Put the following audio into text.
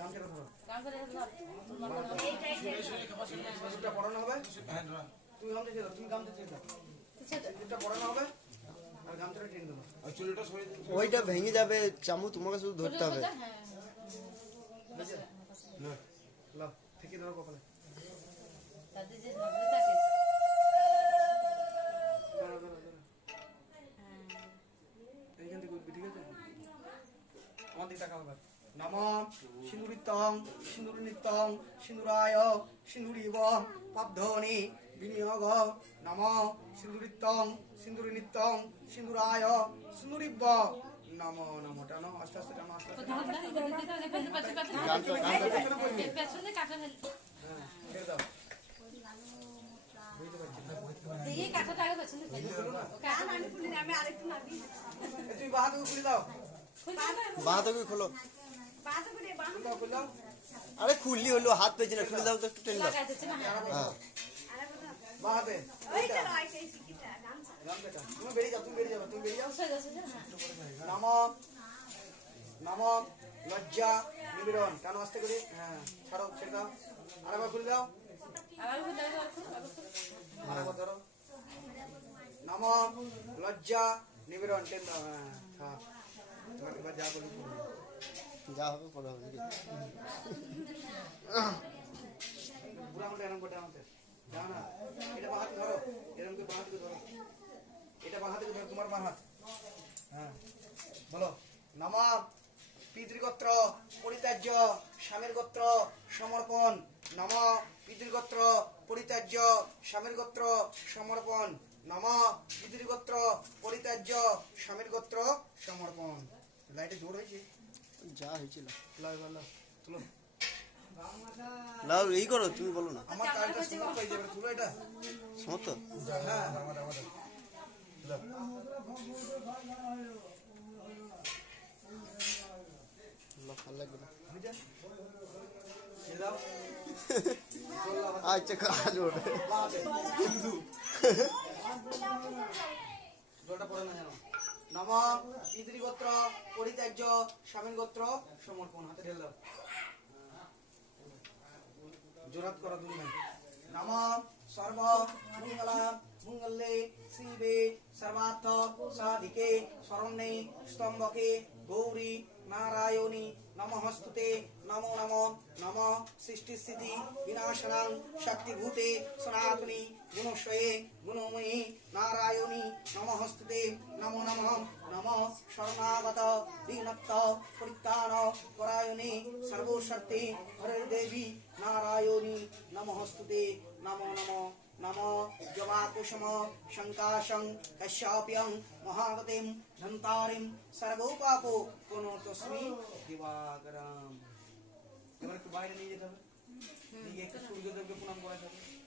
গামছাটা ধরো। এটা পড়ানো হবে। তুমি গামছা ছেড়ে দাও, তুমি গামছা ছেড়ে দাও। এটা পড়ানো হবে আর গামছাটা টেনে দেবো। আর চুলটা সরিয়ে দিন। ওইটা ভেঙে যাবে চামু, তোমাকে শুধু ধরতে হবে। না লাভ থেকে ধরো কপালে। তাদের যে ধরবে তাকে ধরো ধরো ধরো। এইখান থেকে উঠবি, ঠিক আছে? আমার দিকে তাকাও এবার। নম সিন্দুরিতং সিন্দুরনিত্যং সিন্দুরায় সিন্দুরিব পাবধনি বিনিয়োগ। নম সিন্দুরিতং সিন্দুরনিত্যং সিন্দুরায় সিন্দুরিব। নম নম টানো, আস্তে আস্তে টানো, আস্তে আস্তে। পেছনে কাটা ফেল হ্যাঁ ছেড়ে দাও। এই কাটাটা আগে পেছনে ফেল। আমি আরেকটু নাবি তুমি বাঁ হাতে খুলে দাও। বাঁ হাতকে খোলো। বাদ করে বাদ খুলে দাও, খুলে দাও। আরে খুললি হলো, হাত পেয়েছে না, খুলে দাও তো, একটু টেনে দাও। লাগাই দিচ্ছে না। হ্যাঁ আরে কথা বাঁ হাতে ওইটা রাইট এই সিকিটা গামছা গামছাটা। তুমি বেরিয়ে যাও, তুমি বেরিয়ে যাও, তুমি বেরিয়ে যাও। সোজা সোজা হ্যাঁ নম নম লজ্জা নিবিড়ন। টানো আস্তে করে। হ্যাঁ ছাড়ো, ছেড়ে দাও। আরেকবার খুলে দাও, আবার ভুলে যাবে আরেকবার ধরো। নম লজ্জা নিবিড়ন। টেন দাও। হ্যাঁ থাক। তোমাকে এবার যা বলি করবে। যা হবে পরে হবে নাকি? পুরো আমাকে এরকম করে আমাকে যাও না। এটা বাঁ হাতে ধরো, এরকম করে বাঁ হাতে ধরো। এটা বাঁ হাতে ধরো, তোমার বাঁ হাত। হ্যাঁ বলো। নম পিতৃগোত্র পরিত্যাজ্য স্বামীর গোত্র সমর্পণ। নম পিতৃগোত্র পরিত্যাজ্য স্বামীর গোত্র সমর্পণ। নম পিতৃগোত্র পরিত্যাজ্য স্বামীর গোত্র সমর্পণ। লাইটে জোর হয়েছে। যা হয়েছিল লাও এবার লাও, তুলো। লাও, এই করো, তুমি বলো না। আমার কাজটা সমাপ্ত হয়ে যাবে, তুলো এটা। সমর্থ হ্যাঁ আমাদের লাও। ভালো লাগবে না। বুঝলে? ছেড়ে দাও। আচ্ছা কাজ ওঠে। জলটা পড়ে না যেন। নম পিতৃগোত্র পরিত্যাজ্য স্বামীর গোত্র সমর্পণ। হাতে ঢেল দাও। জোরাত করো দুই ভাই। নম সর্ব মঙ্গলাম মঙ্গলে শিবে সর্বার্থ সাধিকে শরণ্যে স্তম্ভকে গৌরী নারায়ণী নমঃস্তুতে। নমো নমঃ। নম সৃষ্টি স্থিতি বিনাশনাং শক্তিভূতে সনাতনী গুণস্বয়ে গুণময়ী নারায়ণী নমঃস্তুতে। নমো নমঃ। নম শরণাগত দীনত্ব পরিত্রাণ পরায়ণে সর্বশক্তি হরে দেবী নারায়ণী নমঃস্তুতে। নমো নমঃ। নম জবাকুসুম শঙ্কাশং কশ্যপ্যং মহাগতিম ধন্তারিম সর্বোপাপো পুনঃতস্মি দিবাকরম। এবার একটু বাইরে নিয়ে যেতে হবে, নিয়ে একটু সূর্যদেবকে প্রণাম করাতে হবে।